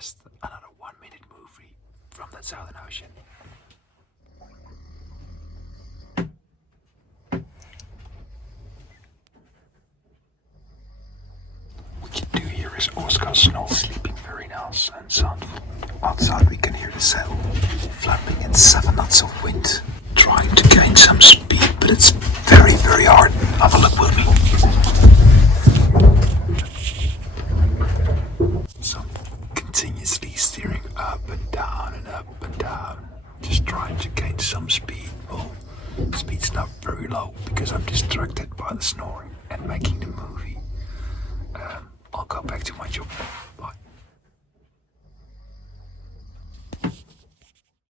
just another 1 minute movie from that Southern Ocean. What you do here is Oscar Snow sleeping very nice and soundful. Outside we can hear the sail flapping in 7 knots of wind, trying to gain some speed, but it's very, very hard. Have a look with me. So continuously steering up and down and up and down, just trying to gain some speed. Well, speed's not very low because I'm distracted by the snoring and making the movie. I'll go back to my job. Bye.